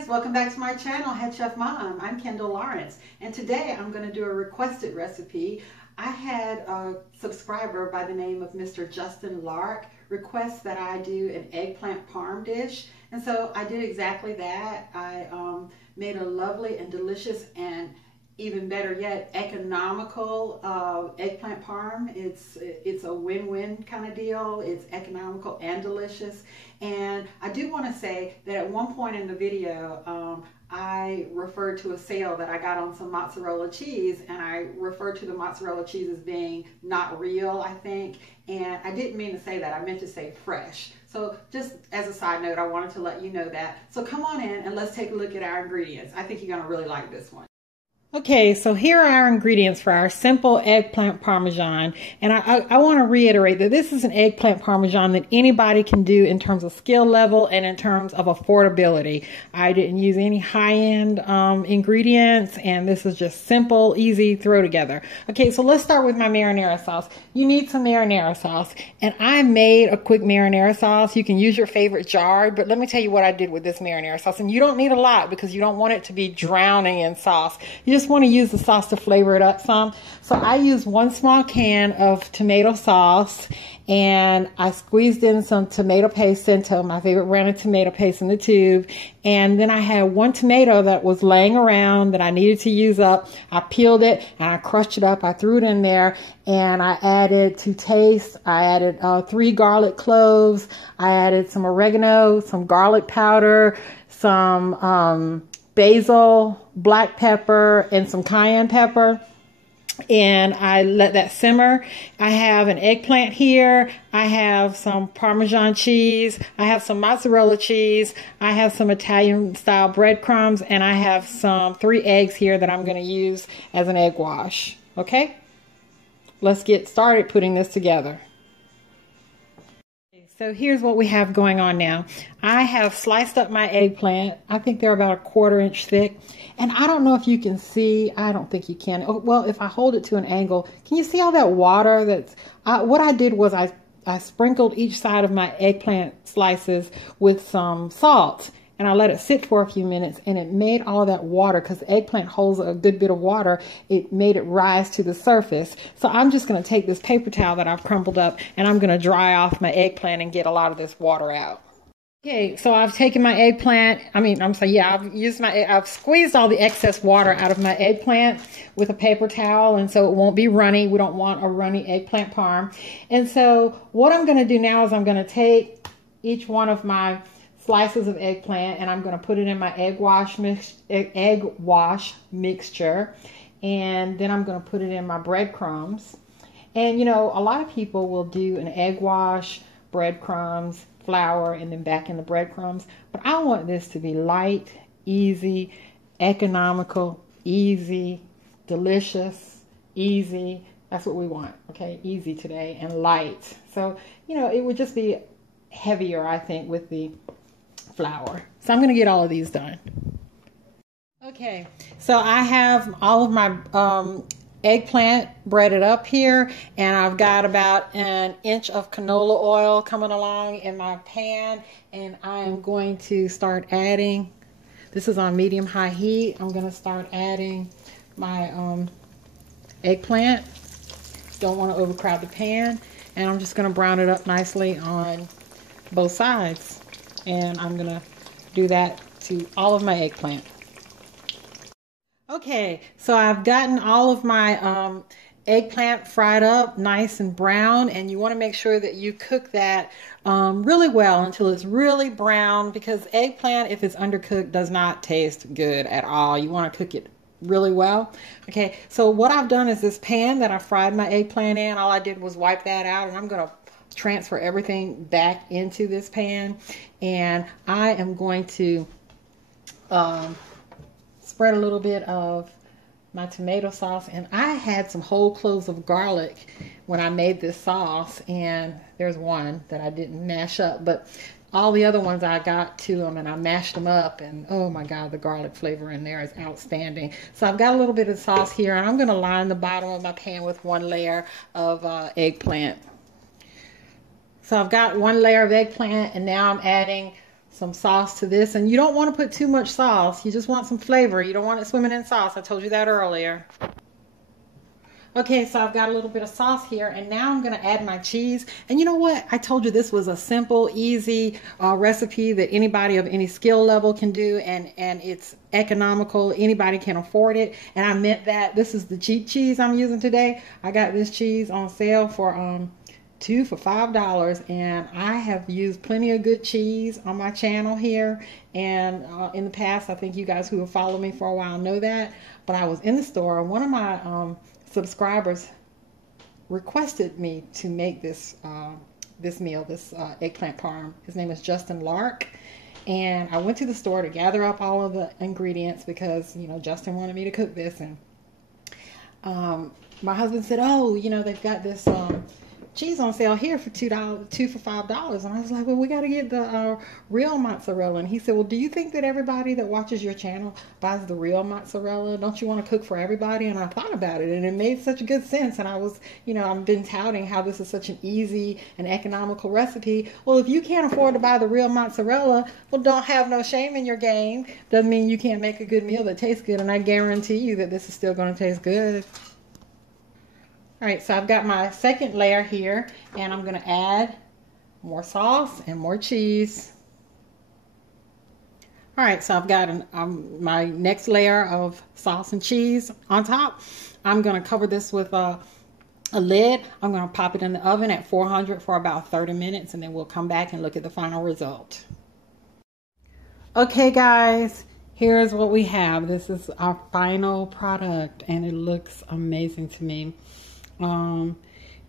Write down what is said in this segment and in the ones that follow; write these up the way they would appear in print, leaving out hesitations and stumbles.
guys, welcome back to my channel, Head Chef Mom. I'm Kendall Lawrence, and today I'm going to do a requested recipe. I had a subscriber by the name of Mr. Justin Lark request that I do an eggplant parm dish, and so I did exactly that. I made a lovely and delicious and even better yet, economical eggplant parm. It's a win-win kind of deal. It's economical and delicious. And I do want to say that at one point in the video, I referred to a sale that I got on some mozzarella cheese, and I referred to the mozzarella cheese as being not real, I think. And I didn't mean to say that. I meant to say fresh. So just as a side note, I wanted to let you know that. So come on in and let's take a look at our ingredients. I think you're going to really like this one. Okay, so here are our ingredients for our simple eggplant parmesan. And I want to reiterate that this is an eggplant parmesan that anybody can do in terms of skill level and in terms of affordability. I didn't use any high-end ingredients, and this is just simple, easy, throw together. Okay, so let's start with my marinara sauce. You need some marinara sauce, and I made a quick marinara sauce. You can use your favorite jar, but let me tell you what I did with this marinara sauce. And you don't need a lot because you don't want it to be drowning in sauce. You just want to use the sauce to flavor it up some. So I used one small can of tomato sauce, and I squeezed in some tomato paste, Cento, my favorite brand of tomato paste, in the tube. And then I had one tomato that was laying around that I needed to use up. I peeled it and I crushed it up. I threw it in there, and I added, to taste, I added 3 garlic cloves. I added some oregano, some garlic powder, some basil, black pepper, and some cayenne pepper. And I let that simmer. I have an eggplant here. I have some Parmesan cheese. I have some mozzarella cheese. I have some Italian style breadcrumbs, and I have some 3 eggs here that I'm going to use as an egg wash. Okay, let's get started putting this together. So here's what we have going on now. I have sliced up my eggplant. I think they're about 1/4 inch thick. And I don't know if you can see, I don't think you can. Oh, well, if I hold it to an angle, can you see all that water? That's what I did was I sprinkled each side of my eggplant slices with some salt. And I let it sit for a few minutes, and it made all that water, because the eggplant holds a good bit of water, it made it rise to the surface. So I'm just going to take this paper towel that I've crumpled up, and I'm going to dry off my eggplant and get a lot of this water out. Okay, so I've taken my eggplant, I've squeezed all the excess water out of my eggplant with a paper towel, and so it won't be runny. We don't want a runny eggplant parm. And so what I'm going to do now is I'm going to take each one of my slices of eggplant, and I'm going to put it in my egg wash mixture, and then I'm going to put it in my breadcrumbs. And you know, a lot of people will do an egg wash, breadcrumbs, flour, and then back in the breadcrumbs, but I want this to be light, easy, economical, easy, delicious, easy. That's what we want. Okay, easy today and light. So you know, it would just be heavier, I think, with the flour. So I'm going to get all of these done. Okay, so I have all of my eggplant breaded up here, and I've got about 1 inch of canola oil coming along in my pan, and I am going to start adding, this is on medium-high heat, I'm going to start adding my eggplant. Don't want to overcrowd the pan, and I'm just going to brown it up nicely on both sides. And I'm going to do that to all of my eggplant. Okay, so I've gotten all of my eggplant fried up nice and brown, and you want to make sure that you cook that really well until it's really brown, because eggplant, if it's undercooked, does not taste good at all. You want to cook it really well. Okay, so what I've done is this pan that I fried my eggplant in, all I did was wipe that out, and I'm going to transfer everything back into this pan, and I am going to spread a little bit of my tomato sauce. And I had some whole cloves of garlic when I made this sauce, and there's one that I didn't mash up, but all the other ones I got to them and I mashed them up, and oh my God, the garlic flavor in there is outstanding. So I've got a little bit of sauce here, and I'm going to line the bottom of my pan with 1 layer of eggplant. So I've got 1 layer of eggplant, and now I'm adding some sauce to this. And you don't want to put too much sauce. You just want some flavor. You don't want it swimming in sauce. I told you that earlier. Okay, so I've got a little bit of sauce here, and now I'm going to add my cheese. And you know what? I told you this was a simple, easy recipe that anybody of any skill level can do, and it's economical. Anybody can afford it, and I meant that. This is the cheap cheese I'm using today. I got this cheese on sale for 2 for $5, and I have used plenty of good cheese on my channel here, and in the past, I think you guys who have followed me for a while know that. But I was in the store, and one of my subscribers requested me to make this meal, this eggplant parm. His name is Justin Lark, and I went to the store to gather up all of the ingredients because, you know, Justin wanted me to cook this. And my husband said, oh, you know, they've got this cheese on sale here for $2 for $5. And I was like, well, we got to get the real mozzarella. And he said, well, do you think that everybody that watches your channel buys the real mozzarella? Don't you want to cook for everybody? And I thought about it, and it made such good sense. And I was, you know, I've been touting how this is such an easy and economical recipe. Well, if you can't afford to buy the real mozzarella, well, don't have no shame in your game. Doesn't mean you can't make a good meal that tastes good. And I guarantee you that this is still going to taste good. All right, so I've got my second layer here, and I'm going to add more sauce and more cheese. All right, so I've got my next layer of sauce and cheese on top. I'm going to cover this with a lid. I'm going to pop it in the oven at 400 for about 30 minutes, and then we'll come back and look at the final result. Okay, guys, here's what we have. This is our final product, and it looks amazing to me.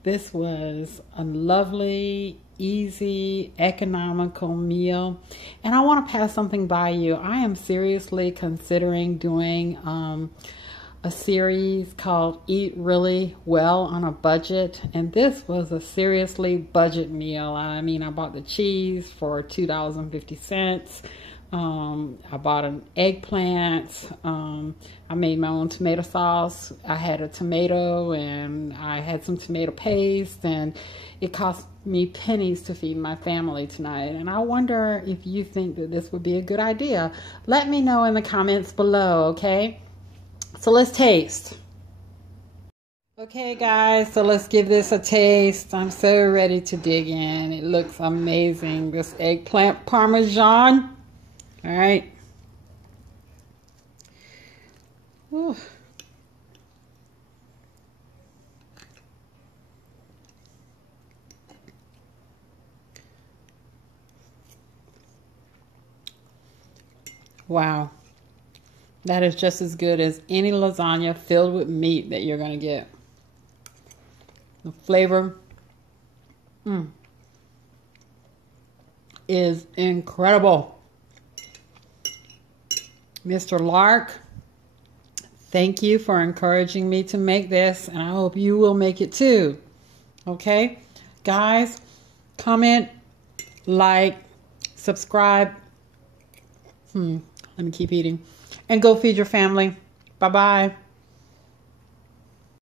This was a lovely, easy, economical meal, and I want to pass something by you. I am seriously considering doing a series called Eat Really Well on a Budget, and this was a seriously budget meal. I mean, I bought the cheese for $2.50. I bought an eggplant. I made my own tomato sauce. I had a tomato, and I had some tomato paste, and it cost me pennies to feed my family tonight. And I wonder if you think that this would be a good idea. Let me know in the comments below, okay? So let's taste. Okay, guys, so let's give this a taste. I'm so ready to dig in. It looks amazing. This eggplant parmesan. All right. Ooh. Wow. That is just as good as any lasagna filled with meat that you're going to get. The flavor is incredible. Mr. Lark, thank you for encouraging me to make this, and I hope you will make it too. Okay? Guys, comment, like, subscribe. Let me keep eating. And go feed your family. Bye-bye.